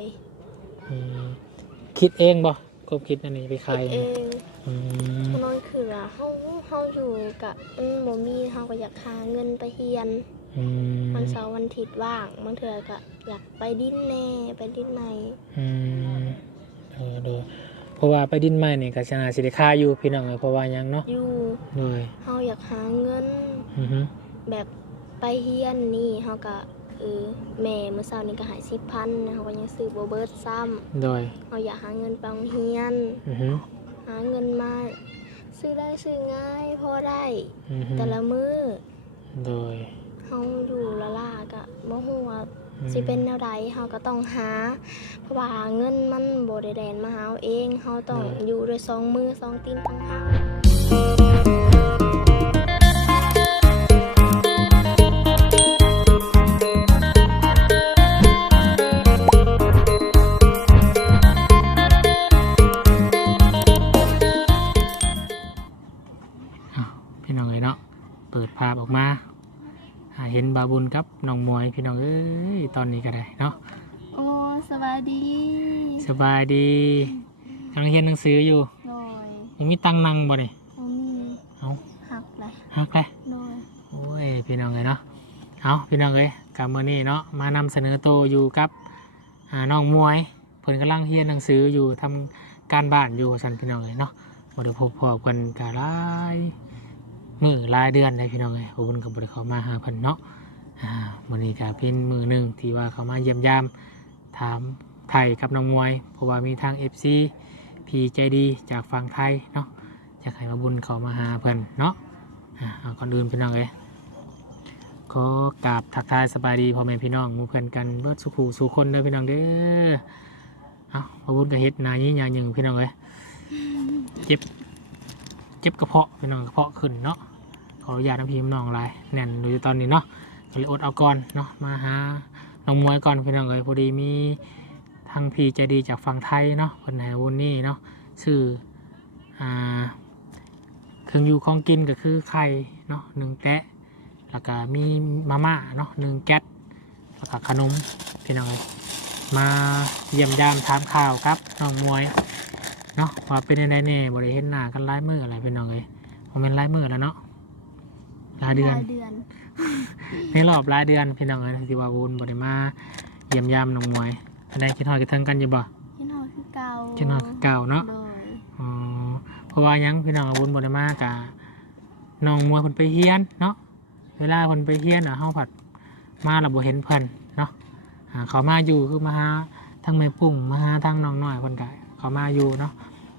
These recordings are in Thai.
ยอืมคิดเองบ่ความคิดอันนี้ไปขายเองอืมนอนคือว่าเฮาเฮาอยู่กับอืมบ่มีเฮาก็อยากหาเงินไปเรียน อืมวันเสาร์วันอาทิตย์ว่างบางเทื่อก็อยากไปดิ้นแน่ไปดิ้นในอืมเออดูเพราะว่าไปดินใหม่นี่ก็ชนะสิได้ค่าอยู่พี่น้องเอ้ยเพราะว่าหยังเนาะอยู่โดยเฮาอยากหาเงิน อือฮึแบบไปเฮียนนี่เฮาก็ เออแม่เมื่อเช้านี้ก็หายสิบพันเฮาก็ยังซื้อบ่เบิดซ้ำโดยเฮาอยากหาเงินไปโรงเรียน อือฮึหาเงินมาซื้อได้ซื้อง่ายพอได้ อือฮึแต่ละมื้อโดยเฮาอยู่ละล่าก็บ่ฮู้ว่าอืมสิเป็นแนวใดเฮาก็ต้องหา เพราะว่าเงินมันบ่ได้แดนมาหาเอาเองเฮาต้องอยู่ด้วยสองมือสองตีนต่างหากาพออกมาอ่าเห็นบาบุญกับน้องมวยพี่น้องเอ้ยตอนนี้ก็ได้เนาะโอ้สวัสดี สบายดีกำลังเรียนหนังสืออยู่โดยยังมีตังค์นั่งบ่นี่บ่มีเอาหักเลยฮักเลยโดยโอ้ยพี่น้องเอ้ยเนาะเอาพี่น้องเอ้ยกับมื้อนี้เนาะมานำเสนอโตวอยู่กับอ่าน้องมวยเพิ่นกำลังเรียนหนังสืออยู่ทำการบ้านอยู่สันพี่น้องเอ้ยเนาะบ่ได้พบพอกันกะหลาย มื้อหลายเดือนเลยพี่น้องเอ้ยขอบคุณกับบ่ได้เขามาหาเพิ่นเนาะมือนี้ก็เป็นมือหนึ่งที่ว่าเขามาเยี่ยมยามถามไทยกับน้องมวย เพราะว่ามีทาง FC พีใจดีจากฝั่งไทยเนาะอยากให้มาบุญเขามาหาเพิ่นเนาะก่อนอื่นพี่น้องเอ้ยขอกราบทักทายสบายดีพ่อแม่พี่น้องมู่เพื่อนกันเบิดสุขูสู่คนเด้อพี่น้องเด้อเอาพระบุญกระเฮ็ดนายี่ยาหนึ่งพี่น้องเอ้ยเจ็บเจ็บกระเพาะพี่น้องกระเพาะขึ้นเนาะ ขออนุญาตน้ำพีน้องลายแน่นโดยตอนนี้เนาะก็เลยอดเอาก่อนเนาะมาหาน้องมวยก่อนพี่น้องเอ้ยพอดีมีทางพีใจดีจากฝั่งไทยเนาะคนไหนวุนนี่เนาะชื่ออ่าเครื่องอยู่ของกินก็คือไข่เนาะหนึ่งแตะแล้วก็มีมาม่าเนาะหนึ่งแก๊สแล้วก็ขนมพี่น้องเอ้ยมาเยี่ยมยามถามข่าวครับน้องมวยเนาะว่าเป็นยังไงเนี่ยบริเห็นหน้ากันหลายมืออะไรพี่น้องเอ้ยผมเป็นหลายมือแล้วเนาะ หลายเดือนรายเดือน ในรอบหลายเดือนพี่น้องเอ้ยที่ว่าวนบริมาเยี่ยมยามน้องมวยอันใดคิดฮอดคิดถึงกันอยู่บ่พี่น้องคือเก่าคิดฮอดคือเก่าเนาะโดยอ๋อเพราะว่าหยังพี่น้องวนบริมากะน้องมวยเพิ่นไปเฮียนเนาะเวลาเพิ่นไปเฮียนอะเฮาผัดมาแล้วบ่เห็นเพิ่นเนาะอ่าเขามาอยู่คือมาหาทั้งแม่ปุ้งมาหาทั้งน้องน้อยเพิ่นก็เขามาอยู่เนาะ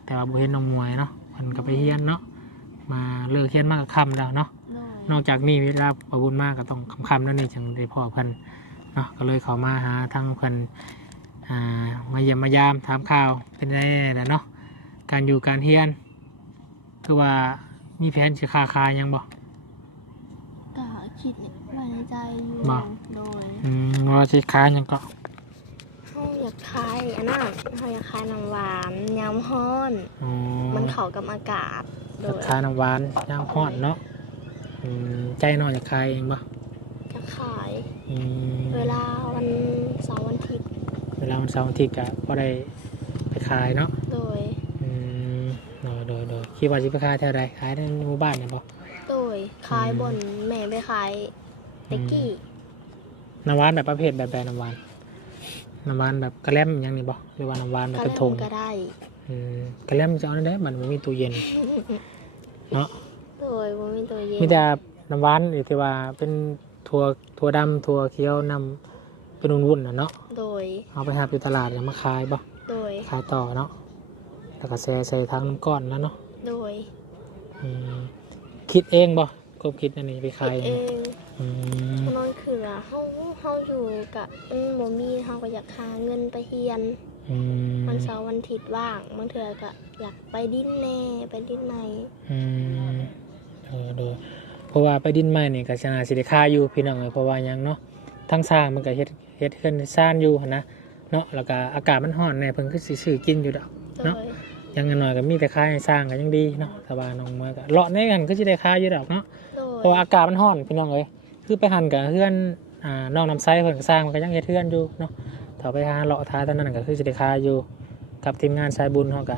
แต่ว่าบ่เห็นน้องมวยเนาะเพิ่นก็ไปเฮียนเนาะมาเลิกเฮียนมากกับค่ำแล้วเนาะโดย นอกจากนี้เวลาประบุญมากก็ต้องค่ำๆนั่นนี่จังได้พ่อเพิ่นเนาะก็เลยเขามาหาทั้งเพิ่นอ่ามาเยี่ยมมายามถามข่าวเป็นไงแหละเนาะการอยู่การเฮียนคือว่ามีแผนจะค้าขายหยังบ่ก็คิดไว้ในใจอยู่บ่โดยอืมว่าจะขายหยังก็เขาอยากขายอันนั้นเขาอยากขายน้ำหวานยำฮ้อนอ๋อมันเข้ากับอากาศโดยขายน้ำหวานย่างฮอดเนาะ อืมใจน้อยจะขายเองบ่จะขาย อืมเวลาวันเสาร์วันอาทิตย์เวลาวันเสาร์อาทิตย์ก็บ่ได้ไปขายเนาะโดย อืมโดยโดยโดยคิดว่าสิไปขายแถวใดขายในหมู่บ้านเนี่ยบ่โดยขายบนแม่ไปขายเต็กกี้ น้ำหวานแบบประเภทแบบแบบน้ำหวานน้ำหวานแบบกระแลมอยังนี่บ่หรือว่าน้ำหวานแบบก็เป็นได้ถุงก็ได้อืมกระแลมจะเอาได้มันบ่มีตู้เย็น เนาะ โดยว่ามีตัวเย็นมีแต่น้ำหวานหรือที่ว่าเป็นถั่วถั่วดำถั่วเขียวนำเป็นวุ่นๆน่ะเนาะโดย เอาไปหาอยู่ตลาดแล้วมาขายบ่โดย ขายต่อเนาะแล้วก็แช่ใส่ทางน้ำก้อนแล้วเนาะโดยอืมคิดเองบ่ความคิดอันนี้ไปขายเองอืมนอนคือว่าเฮาเฮาอยู่กับอืมบ่มีเฮาก็อยากหาเงินไปเรียน อืมวันเสาร์วันอาทิตย์ว่างบางเทื่อก็อยากไปดิ้นแน่ไปดิ้นในอืม เออดูเพราะว่าไปดินใหม่นี่ก็ชนะสิได้ค่าอยู่พี่น้องเอ้ยเพราะว่าหยังเนาะทั้งสร้างมันก็เฮ็ดเฮ็ดขึ้นซ่านอยู่หั้นนะเนาะแล้วก็อากาศมันร้อนแน่เพิ่นคือสิซื้อกินอยู่ดอกโดเนาะยอยังน้อยๆก็มีแต่ค่าให้สร้างก็ยังดีเนาะแต่ว่าน้องมาก็เลาะในกันก็สิได้ค่าอยู่ดอกเนาะโดยเพราะว่าอากาศมันร้อนพี่น้องเอ้ยคือไปหันกับเพื่อนอ่าน้องน้ำไซเพิ่นก็สร้างมันก็ยังเฮ็ดเฮือนอยู่เนาะถ้าไปหาเลาะท้ายตอนนั้นก็คือสิได้คายอยู่กับทีมงานสายบุญเฮาก็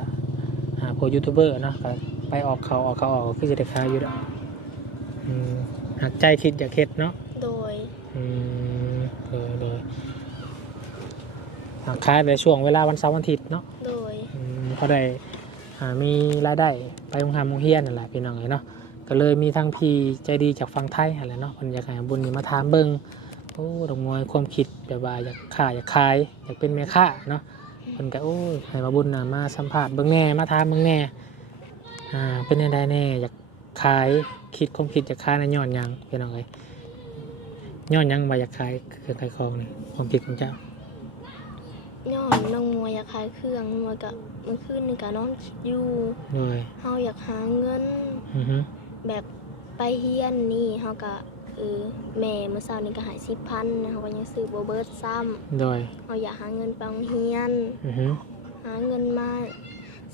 อ่าพวกยูทูบเบอร์เนาะก็ ไปออกเขาออกเขาออกก็คือสิได้คายอยู่ดอกอืมหากใจคิดอยากเฮ็ดเนาะโดย อืมเลยเลยหากคายในช่วงเวลาวันเสาร์วันอาทิตย์เนาะโดย อืมเขาได้อ่ามีรายได้ไปโรงทานโรงเรียนนั่นแหละพี่น้องเลยเนาะก็เลยมีทั้งพี่ใจดีจากฝั่งไทยอะไรเนาะคนอยากให้บุญนี่มาถามเบิงโอ้ดอกมวยความคิดแบบว่าอยากขายอยากขายอยากเป็นแม่ค้าเนาะคนก็โอ้ยให้มาบุญน่ะมาสัมผัสเบิงแน่มาถามเบิงแน่ อ่าเป็นยังไงแน่อยากขายคิดความคิดอยากขายในะย้อนหยังพี่น้องเลยย้อนหยังว่าอยากขายเครื่องขายของนี่ความคิดของเจ้าย้อนน้องมวยอยากขายเครื่องมวยกับมันขึ้นนี่กับน้องคิดอยู่เลยเฮาอยากหาเงินอือฮึแบบไปเฮียนนี่เฮาก็เออแม่เมื่อเช้านี้ก็หายสิบพันเฮาก็ยังซื้อบ่เบิดซ้ำโดยเฮาอยากหาเงินไปโรงเฮียนอือฮึหาเงินมา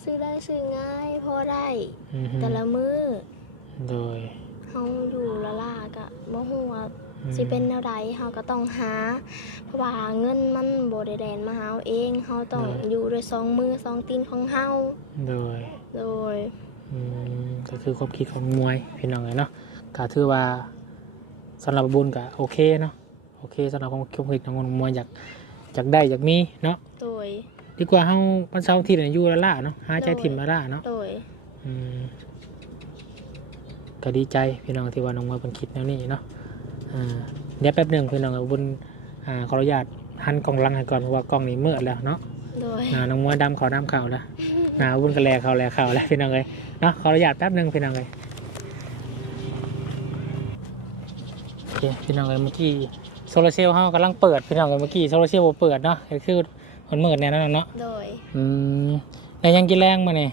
ซื้อได้ซื้อง่ายพอได้ อือฮึแต่ละมื้อโดย เฮาอยู่ละล่าก็บ่ฮู้ว่าอืม สิเป็นแนวใดเฮาก็ต้องหา เพราะว่าเงินมันบ่ได้แดนมาหาเอาเองเฮาต้องอยู่ด้วยสองมือสองตีนของเฮาโดย โดย อืมก็คือความคิดของมวยพี่น้องเลยเนาะก็ถือว่าสำหรับบุญก็โอเคเนาะโอเคสำหรับความคิดของคนมวยอยากอยากได้อยากมีเนาะโดย ดีกว่าเฮาวันเสาร์อาที่เนี่ยอยู่ละล่าเนาะหาใจถิ่มละล่าเนาะโดยอืมก็ดีใจพี่น้องที่ว่าน้องมวยเป็นคิดแนวนี้เนาะอ่าเดี๋ยวแป๊บหนึ่งพี่น้องเอาบุญอ่าขออนุญาตหันกล้องหลังให้ก่อนเพราะว่ากล้องนี้มืดแล้วเนาะโดยอ่าน้องมวยดำเขาดำเข่าแล้วหนาวุ้นกันแลเขาแลเข่าแล้วพี่น้องเลยเนาะขออนุญาตแป๊บหนึงพี่น้องเลยโอเคพี่น้องเลยเมื่อกี้โซลาร์เซลล์เขากำลังเปิดพี่น้องเลยเมื่อกี้โซลาร์เซลล์บ่เปิดเนาะก็คือ มันมืดแน่นอนเนาะโดยอืมแต่ยังกินแรงมาเนี่ย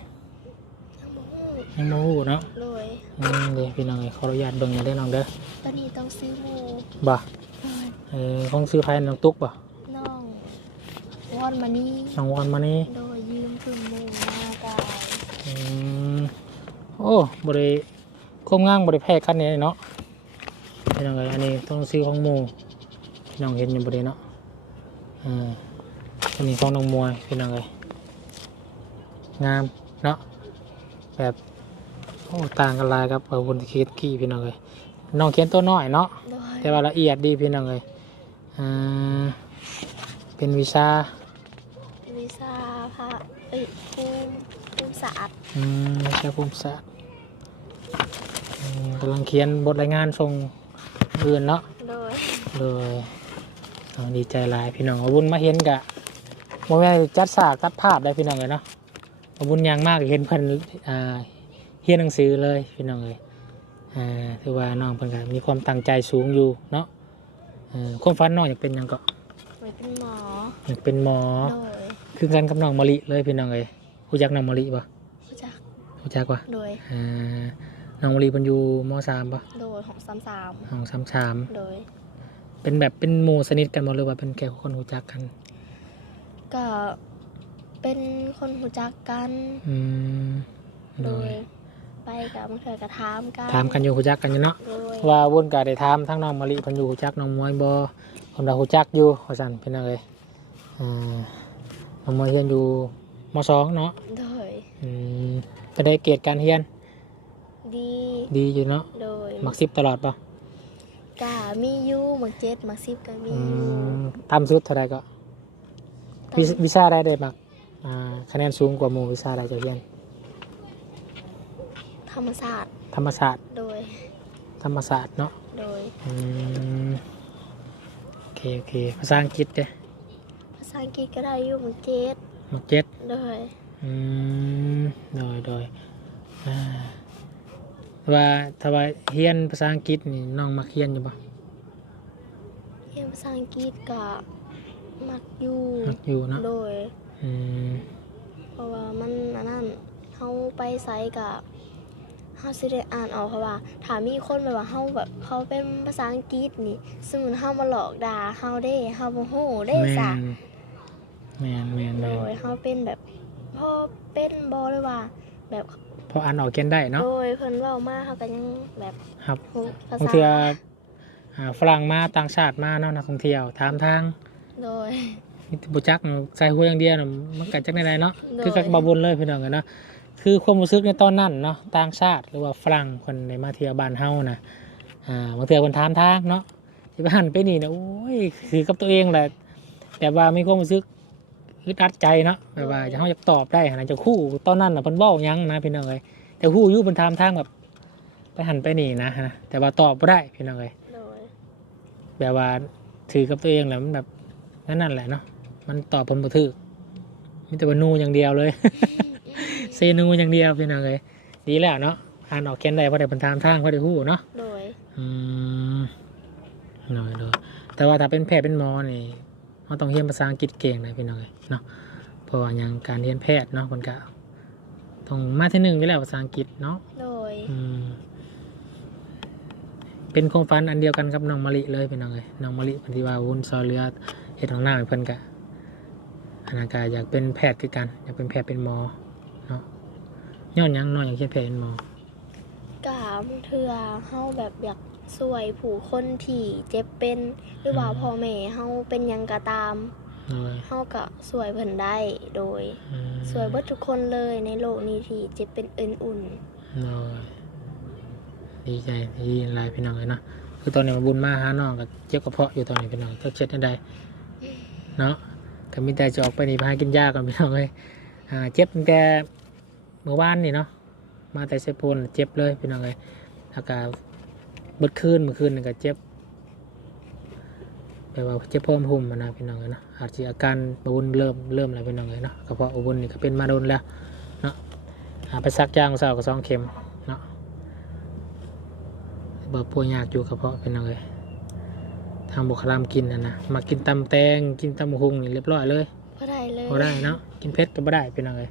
ทั้งหมดยังมาหูเนาะโดยอืมเดี๋ยวพี่น้องเลยขออนุญาตเบิ่งอย่าได้น้องเด้อตอนนี้ต้องซื้อหมูบ่โดยเออคงซื้อไพ่น้องตุ๊กบ่น้องวอนมานี่น้องวอนมานี่โดยยืมถึงหมูมากายอืมโอ้บริคมง่างบริแพ้กันเนี่ยเนาะพี่น้องเอ้ยอันนี้ต้องซื้อของหมูพี่น้องเห็นอยู่บริเนาะอ่า อันนี้ของน้องมวยพี่น้องเอ้ยงามเนาะแบบโอ้ต่างกันหลายครับเอาบนเคียนกี้พี่น้องเอ้ยน้องเขียนตัวน้อยเนาะโดยแต่ว่าละเอียดดีพี่น้องเอ้ยอ่าเป็นวิชาวิชาพระเอ้ยภูมิภูมิศาสตร์อืมวิชาภูมิศาสตร์อืมกำลังเขียนบทรายงานส่งอื่นเนาะโดยเลยเอาดีใจหลายพี่น้องเอาบุญมาเห็นกะ โมแม่นจัดสากจัดภาพได้พี่น้องเลยเนาะเอาบุญอยางมากเห็นเพิ่นอ่าเฮียนหนังสือเลยพี่น้องเลยอ่าถือว่าน้องเพิ่นก็มีความตั้งใจสูงอยู่เนาะเออความฝันน้องอยากเป็นหยังก็ไว้เป็นหมออยากเป็นหมอ โดยคือกันกับน้องมะลิเลยพี่น้องเลยรู้จักน้องมะลิปะรู้จักรู้จักปะโดยอ่าน้องมะลิเพิ่นอยู่มสามปะโดยของสามสามห้องสามสามโดยเป็นแบบเป็นหมู่สนิทกันหมดเลยว่าเป็นแก่คนรู้จักกัน ก็เป็นคนหูจักกันอืมโดโดยยไปกับบางเถื่อก็ถามกันถามกันอยู่รู้จักกันอยู่เนาะโดยว่าวุ่นก็ได้ถามทั้งน้องมะลิเพิ่นอยู่รู้จักน้องมวยบ่ผมเรารู้จักอยู่ว่าซั่นเป็นจังไดอ่าน้องมวยเรียนอยู่มสองเนาะโดยอืมเป็นได้เกรดการเรียนดีดีอยู่เนาะโดยมักสิบตลอดป่ะกามีอยูหมักเจ็ดหมักสิบก็มีอือยู่มตามสุดเท่าใดก็ วิวิชาใดได้มักอ่าคะแนนสูงกว่าหมู่วิชาใดจะเรียน ธรรมศาสตร์ธรรมศาสตร์ โดยธรรมศาสตร์เนาะโดยอืมโอเคโอเคภาษาอังกฤษเด้ภาษาอังกฤษก็ได้อยู่หมักเจ็ดมักเจ็ดโดยอืมโดยโดยอ่าว่าถ้าว่าเฮียนภาษาอังกฤษนี่น้องมักเฮียนอยู่ปะเรียนภาษาอังกฤษก็ มักอยู่มักอยู่เนาะโดย อืมเพราะว่ามันอันนั้นเฮาไปไซต์กับเฮาสิได้อ่านออกเพราะว่าถ้ามีคนแบบว่าเฮาแบบเขาเป็นภาษาอังกฤษนี่สมมุติเฮามาหลอกด่าเฮาเด้เฮาบ่ฮู้เด้แมซะนแมนแมนแมโดนยเฮาเป็นแบบพอเป็นบ่เลยว่า แบบพออ่านออกเขียนได้เนาะโดยเพิ่นเว้ามาเฮาก็ยังแบบครับฮู้ภาบางษาเทีอ่าฝรั่งมาต่างชาติมาเนาะนักท่องเที่ยวถามทาง โดยมีแต่บ่จักใส่หัวอย่างเดียวน่ะมันก็จักได้เนาะโดย คือกับบาบุญเลยพี่น้องกันเนาะคือความรู้สึกในตอนนั้นเนาะต่างชาติหรือว่าฝรั่งคนในมาเที่ยวบ้านเฮานะอ่าบางเทื่อคนถามทางเนาะที่บ้านไปนี่นะโอ้ยคือกับตัวเองแหละแต่ว่ามีความรู้สึกอึดอัดใจเนาะแบบว่าจะเฮาอยากตอบได้นะจะคู่ตอนนั้นน่ะเพิ่นเว้าหยังนะพี่น้องเอ้ยแต่ฮู้อยู่เพิ่นถามทางแบบไปหันไปนี่นะนะแต่ว่าตอบบ่ได้พี่น้องเอ้ย โดย แบบว่าถือกับตัวเองแหละมันแบบ นั่นนั่นแหละเนาะมันตอบผลบ่ถูกมีแต่ว่านูอย่างเดียวเลยเซนูอย่างเดียวพี่น้องเลยดีแล้วเนาะอ่านออกเขียนได้เพราะได้บรรทามทางเพราะได้หู้เนาะโดยอืมหน่อยเนาะแต่ว่าถ้าเป็นแพทย์เป็นหมอนี่เราต้องเรียนภาษาอังกฤษเก่งเลยพี่น้องเลยเนาะเพราะว่าอย่างการเรียนแพทย์เนาะคนกะต้องมาที่หนึ่งนี่แหละภาษาอังกฤษเนาะโดยอืมเป็นความฝันอันเดียวกันกับน้องมะลิเลยพี่น้องเลยน้องมะลิพันธิวาวุ้นซอเรือ เห็ดของหน้าให้เพิ่นกะอนาคตอยากเป็นแพทย์คือกัน อยากเป็นแพทย์เป็นหมอเนาะย้อนหยังน้อยอยากเป็นแพทย์เป็นหมอกาบางเทื่อเฮาแบบอยากสวยผู้คนที่เจ็บเป็นหรือว่าพ่อแม่เฮาเป็นหยังก็ตามเลยเฮาก็สวยเพิ่นได้โดย อืมสวยเบิดทุกคนเลยในโลกนี้ที่เจ็บเป็นเอินอุ่นเลยดีใจที่หลายพี่น้องเลยเนาะคือตอนนี้มาบุญมาหาน้องกับเจ็บกระเพาะอยู่ตอนนี้พี่น้องก็เช็ดได้ใด เนาะก็มีแต่จะออกไปนี่พากินยาก่อนพี่น้องเลยอ่าเจ็บตั้งแต่เมื่อวานนี่เนาะมาแต่เซโปนเจ็บเลยพี่น้องเลยแล้วก็เบิดคืนเมื่อคืนนี่ก็เจ็บแปลว่าเจ็บพิ่มพุ่มนะพี่น้องเลยเนาะอาจจะอาการบุญเริ่มเริ่มแล้วพี่น้องเลยเนาะกระเพาะอุบลนี่ก็เป็นมาโดนแล้วเนาะอาไปซักยางเสากับสองเข็มเนาะบิดป่วยยากอยู่กระเพาะพี่น้องเลย ทางบุคลามกินนะนะมากินตำแตงกินตำหุงนี่เรียบร้อยเลยบ่ได้เลยพอได้เนาะกินเผ็ดก็บ่ได้เป็นอะไร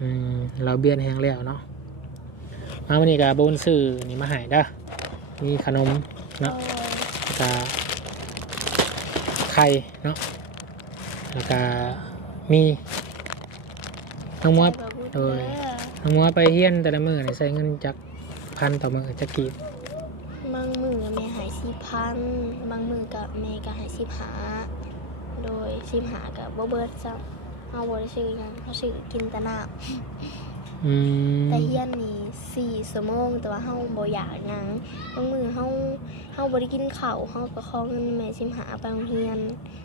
อืมเราเบียนแห้งแล้วเนาะมาวันนี้กับบุญซื้อนี่มาใหายเด้อมีขนมโดเนาะยแล้วก็ไข่เนาะแล้วก็มีน้องมัวบ่บุญโดยเด้อน้องมัวไปเฮียนแต่ละมือนี่ใช้เงินจักพันต่อมือจักกีบบางมือแม่หายสิ พันบางมือกับแม่ก็หายสิหาโดยสิหากับบ่เบิดซ้ำเฮาบ่ได้ซื้อหยังเฮาซื้อกินแต่น้ำอืมแต่เฮียนนี่สี่ชั่วโมงแต่ว่าเฮาบ่อยากหยังบางมื้อเฮาเฮาบ่ได้กินข้าวเฮาก็ขอเงินแม่สิมหาไปโรงเรียน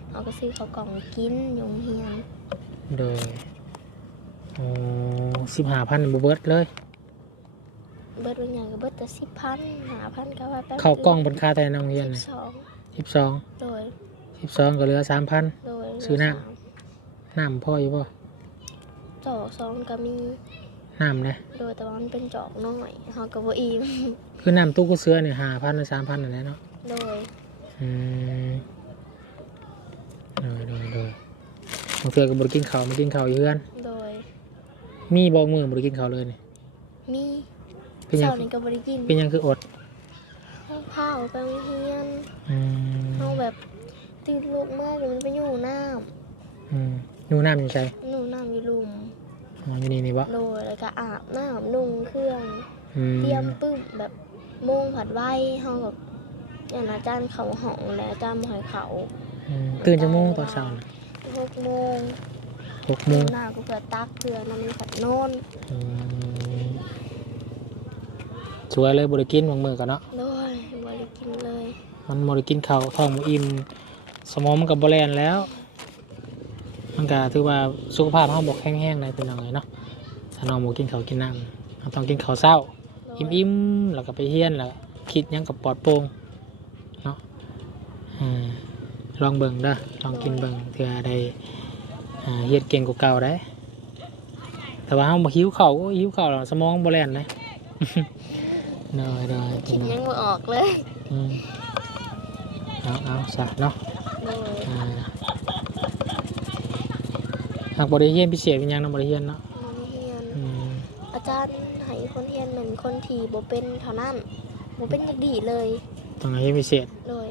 เฮาก็ซื้อข้าวกล่องกินอยู่โรงเรียนโดยโอ้สิบห้าพันบเบิดเลย เบิดบางอย่างก็เบิดแต่10,000 5,000ก็ว่าแป๊บเข้ากล้องบนค่าแต่น้องเฮียน12สิบสองโดยสิบสองก็เหลือสามพัน โดยซื้อน้น้ำพ่ออยู่ป่ะจอกซองก็มีน้ำเลยโดยแต่ว่ามันเป็นจอกน้อยเฮาก็บ่อิ่มคือน้ำตู้กูเสือเนี่ยห้าพันหรือสามพันอะไรเนาะโดยอืมโดยโดยโดยบางเทื่อก็บริกินข้าวมากินข้าวอยู่เพื่อน โดยมีบอกมือบริกินข้าวเลยนี่มี เป็นหยัเช้างนี้ก็บ่ได้กินเป็นหยังคืออดเฮาพาออกไปโรงเรียนอืมเฮาแบบตื่นลูกมากเดี๋ยวมันไปอยู่น้ำอืมอยู่น้ำอยู่ใช่หนูน้ำอยู่ลุมอ๋ออยู่นี่นี่บ่โดยแล้วก็อาบน้ำนุ่งเครื่อง อืมเตรียมปึ้มแบบโมงผัดไว้เฮาแบบอย่างอาจารย์เขาห้องและอาจารย์บ่ให้เขาอืมตื่นจะโมงตอนเช้าน่ะหกโมงหกโมงหน้าก็เพื่อตักเพื่อน้ำมันผัดโนอนอืม สวยเลยบริกินบางมือกันเนาะโดยบ่ได้กินเลย มันบริกินข้าวท้องมันอิ่มสมองมันกับบแลนแล้ว มันก็ถือว่าสุขภาพเราบกแห้งๆเลยเป็นยังไงเนาะถ้าน้องบกินข้าวกินน้ำเราต้องกินข้าวเศร้าโดยอิ่มๆแล้วก็ไปเฮียนแล้วก็คิดหยังกับปลอดโปร่งเนาะอืมลองเบิ่งเด้อลองกินเบิ่งเพื่อได้อ่าเฮียนเก่งกว่าเก่าได้แต่ว่าเราบ่หิวข้าวโอ้ยหิวข้าวแล้วสมองบ่แล่นเลย เด้อเด้อคิดยังบ่ออกเลยอืมเอาเอาซะเนาะโดยอ่าหากบริเฮียนพิเศษเป็นหยังเนาะบริเฮียนเนาะน้องเฮียน อืมอาจารย์ให้คนเฮียนเหมือนคนที่บ่เป็นเท่านั้นบ่เป็นอย่างดีเลยต้องให้เฮียนพิเศษโดย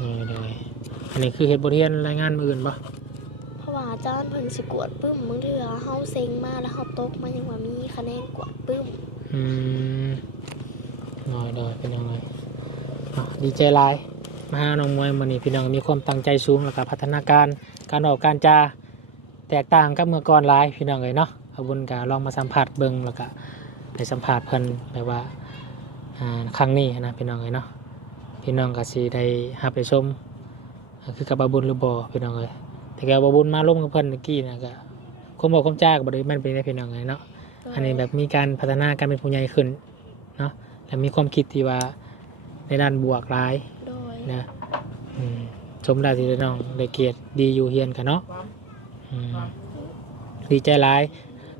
นี่เลยอันนี้คือเฮ็ดบริเฮียนรายงานมืออื่นปะเพราะว่า อาจารย์เพิ่นสิกวดปึ้มบางเทื่อเฮาเซ็งมาแล้วเฮาตกมันยังว่ามีคะแนนกวดปึ้มอืมน้อยดอยเป็นยังไงอะดีใจหลายมาหาน้องมวยมื้อนี้พี่น้องมีความตั้งใจสูงแล้วก็พัฒนาการการออกการจาแตกต่างกับเมื่อก่อนหลายพี่น้องเอ้ยเนาะเอาบุญก็ลองมาสัมผัสเบิ่งแล้วก็ไปสัมผัสเพิ่นแบบว่าอ่าครั้งนี้นะพี่น้องเอ้ยเนาะพี่น้องก็สิได้รับไปชมคือกับบาบุญหรือบ่พี่น้องเอ้ย แต่ก็บาบุญมาร่วมกับเพิ่นเมื่อกี้นะก็คมบอกคมจ้าก็บ่ได้แม่นเป็นได้พี่น้องเอ้ยเนาะอันนี้แบบมีการพัฒนาการเป็นผู้ใหญ่ขึ้นเนาะและมีความคิดที่ว่าในด้านบวกร้ายโดยนะอืมชมได้ที่ได้น้องได้เกียรติดีอยู่เฮียนกันเนาะอืมดีใจร้าย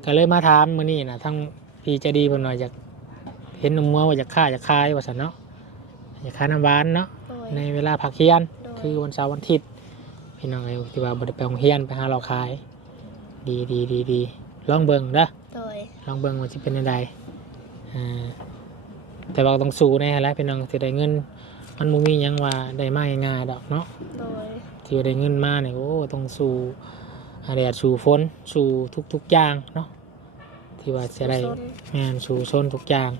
ก็เลยมาถามมื้อนี้นะทั้งพี่ใจะดีเพิ่นว่าอยากเห็นนมมัวว่าอยากฆ่าอยากคายว่าซั่นเนาะอยากคายน้ำหวานเนาะโดยในเวลาพักเฮียนโดยคือวันเสาร์วันอาทิตย์ พี่น้องเอ้ยที่ว่าบ่ได้ไปโรงเรียนไปหาเราขาย ดีดีดีดีลองเบิ่งเด้อโดยลองเบิ่งว่าจะเป็นยังไงอ่าแต่ว่าต้องสู้แน่แหล้วพี่น้องที่ได้เงิน มันมูมีหยังว่าได้มาง่ายๆดอกเนาะโดยที่ได้เงินมาเนี่ยโอ้ต้องสู้อาแดดสู้ฝนสู้ทุกๆอย่างเนาะที่ว่าจะได้ชนแม่นสู้ชนทุกอย่าง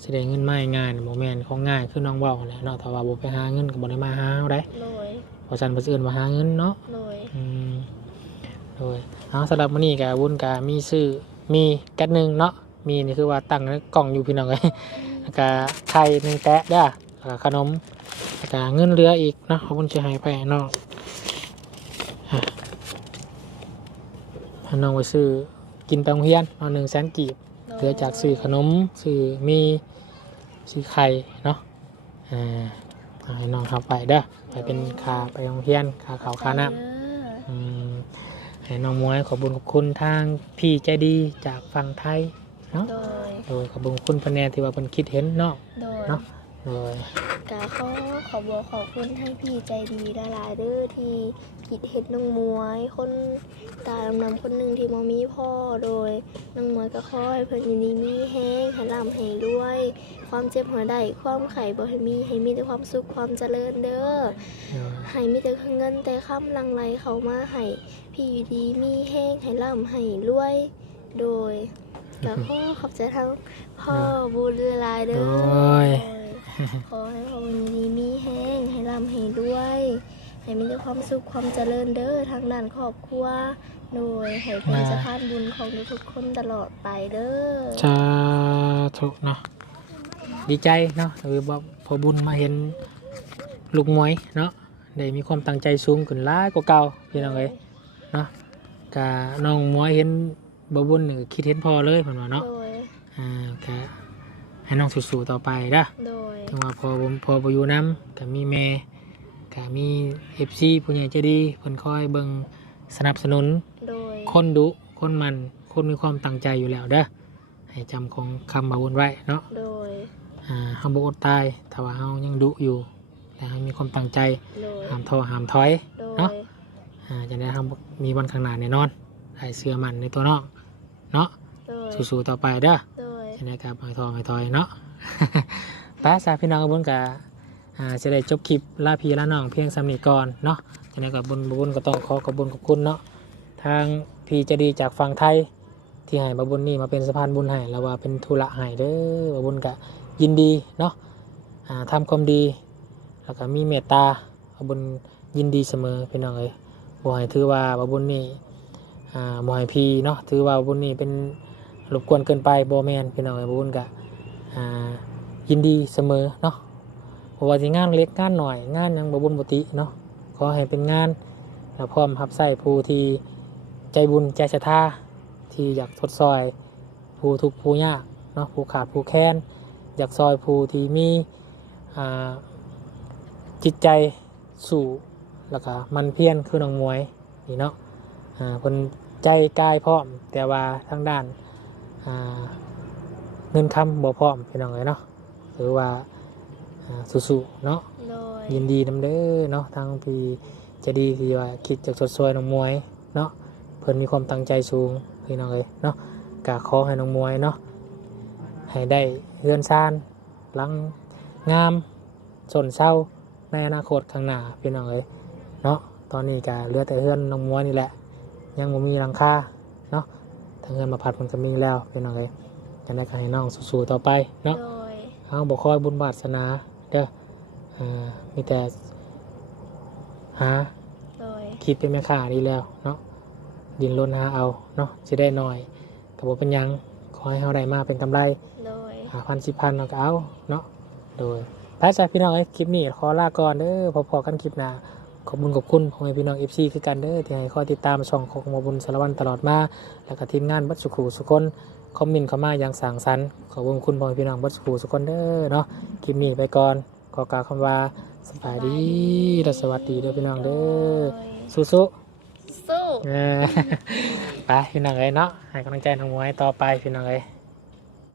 สิได้เงินมาง่ายๆเนี่ยโมแมนของง่ายคือน้องเว้าแหละเนาะแต่ว่าบ่ไปหาเงินก็บ่ได้มาหาเอาได้โดย เพราะฉะนันเพิ่นสิเอิ้นว่าหาเงินเนาะโดยอืมโดยเอาสำหรับมื้อนี้ก็วุ้นก็มีซื้อมีแก๊สหนึ่งเนาะมีนี่คือว่าตั้งในกล่องอยู่พี่น้องเอ้ยแล้วก็ไข่หนึ่งแตะเด้อแล้วก็ขนมแล้วก็เงินเหลืออีกเนาะขอบคุณสิให้ไปเนาะอะให้น้องไปซื้อกินไปโรงเรียนเอาหนึ่งแสนกีบ เหลือจากซื้อขนมซื้อมีซื้อไข่เนาะอ่าเอาให้น้องเข้าไปเด้อ ไปเป็นค่าไปโรงเรียนค่าข้าวค่าน้ำเด้ออืมให้น้องมวยขอบคุญขอบคุณทางพี่ใจดีจากฝั่งไทยเนาะโดย โดยขอบคุญขอบคุณพะแนนที่ว่าเพิ่นคิดเห็นเนาะโดย เนาะโดย กาขอขอบอกขอบคุณให้พี่ใจดีหลายๆเด้อที่คิดเห็ดน้องมวย คนตาดำๆคนหนึ่งที่มมีพ่อโดยน้องมวยก็ขอให้เพิ่นยินดีมีแห้งให้ร่ำให้รวย ความเจ็บหัวได้ความไข่บ่ให้มีให้มีแต่ความสุขความเจริญเด้อให้มีแต่เงินแต่คำหลังไหลเขามาให้พี่อยู่ดีมีแห้งให้ร่ำให้รวย โดยแล้วขอขอบใจทั้งพ่อบุญลายเด้อ ขอให้พ่อบุญดีมีแห้งให้ร่ำให้รวย ให้มีแต่ความสุขความเจริญเด้อทางด้านครอบครัวโดยให้เป็นสะพานบุญของทุกๆคนตลอดไปเด้อชาทุกเนาะดีใจเนาะหรือว่าพอบุญมาเห็นลูกมวยเนาะได้มีความตั้งใจสูงขึ้นหลายกว่าเก่าพี่น้องเอ้ยเนาะกะน้องมวยเห็นบ่บุญนี่ก็คิดเห็นพอเลยเพิ่นว่าเนาะโดยอ่าก็ให้น้องสู้ๆต่อไปเด้อโดย ถึงว่าพอผมพอไปอยู่น้ำก็มีแม่ก็มีเอฟซีผู้ใหญ่ใจดีเพิ่นคอยเบิ่งสนับสนุน โดย คนดุคนมันคนมีความตั้งใจอยู่แล้วเด้อให้จำของคำบาวุนไว้เนาะโดย อ่าเฮาบ่อดตายแต่ว่าเฮายังดุอยู่และให้มีความตั้งใจโดย ห้ามท้อห้ามถอย โดเนาะยอ่าจะได้ทำมีวันข้างหน้าแน่นอนให้เชื่อมั่นในตัวน้องเนาะโดย สู้ๆต่อไปเด้อโดย จะได้กับไม่ทองไม่ถอยเนาะ ป้าสาพี่น้องกับบุญกะจะได้จบคลิปลาพีลาน้องเพียงสำนีก่อนเนาะจะได้กับบุญบุญก็ต้องขอขอบบุญขอบคุณเนาะทางพีจะดีจากฝั่งไทยที่ให้บาบุญนี่มาเป็นสะพานบุญให้แล้วว่าเป็นธุระให้เด้อบาบุญกะยินดีเนาะอ่าทำความดีแล้วก็มีเมตตาบาบุญยินดีเสมอพี่น้องเอ้ยบ่ให้ถือว่าบาบุญนี่บ่ให้พีเนาะถือว่าบาบุญนี่เป็นรบกวนเกินไปบอแมนพี่น้องไอ้บุญกะอ่า ยินดีเสมอเนาะเพราะว่าสิงานเล็กงานหน่อยงานยังบบุญบติเนาะขอให้เป็นงานแล้วพร้อมรับใส่ผู้ที่ใจบุญใจศรัทธาที่อยากทดซอยผู้ทุกผู้ยากเนาะผู้ขาดผู้แค้นอยากซอยผู้ที่มีจิตใจสู่แล้วก็มันเพียรคือน้องมวยนี่เนาะคนใจกายพร้อม แต่ว่าทางด้านเงินคำบ่พร้อมพี่น้องเลยเนาะ หรือว่าอ่าสู้ๆเนาะโดยยินดีนำเด้อเนาะทางพี่ใจะดีที่ว่าคิดจากสดสวยน้องมวยเนาะเพิ่นมีความตั้งใจสูงพี่น้องเลยเนาะกะขอให้น้องมวยเนาะให้ได้เฮือนซานหลังงามสนเศร้าในอนาคตข้างหน้าพี่น้องเลยเนาะตอนนี้กะเหลือแต่เฮือนน้องมวยนี่แหละ ยังบ่มีหลังคาเนาะทางเงินมาผัดมันก็มีแล้วเป็นยังไงจะได้ก็ให้น้องสู้ๆต่อไปเนาะโดย เอาบอกคอยบุญบาสนาเด้ออ่ามีแต่หาโดยคิดเป็นแม่ค้าดีแล้วเนาะดินรนหาเอาเนาะจะได้หน่อยแต่ว่าเป็นหยังขอให้เขาได้มาเป็นกำไรโดย หาพันสิบพันเราก็เอาเนาะโดยท้ายจากพี่น้องเอ้ยคลิปนี้ขอลาก่อนเด้อพอๆกันคลิปหน้าขอบคุณขอบคุณพ่อแม่พี่น้องเอฟซีคือกันเด้อที่ให้คอยติดตามช่องของหมอบุญสารวันตลอดมาแล้วก็ทีมงานบัดสุขูสุคน คอมเมนต์เข้ามาอย่างสั่งสรรค์ขอบคุณพ่อแม่พี่น้องบัดสุขูสุคนเด้อเนาะคลิปนี้ไปก่อนขอกล่าวคำว่าสบายดีและสวัสดีเด้อพี่น้องเด้อโดยสู้ๆสู้ เออ ไปพี่น้องเอ้ยเนาะให้กำลังใจน้องมวยต่อไปพี่น้องเอ้ย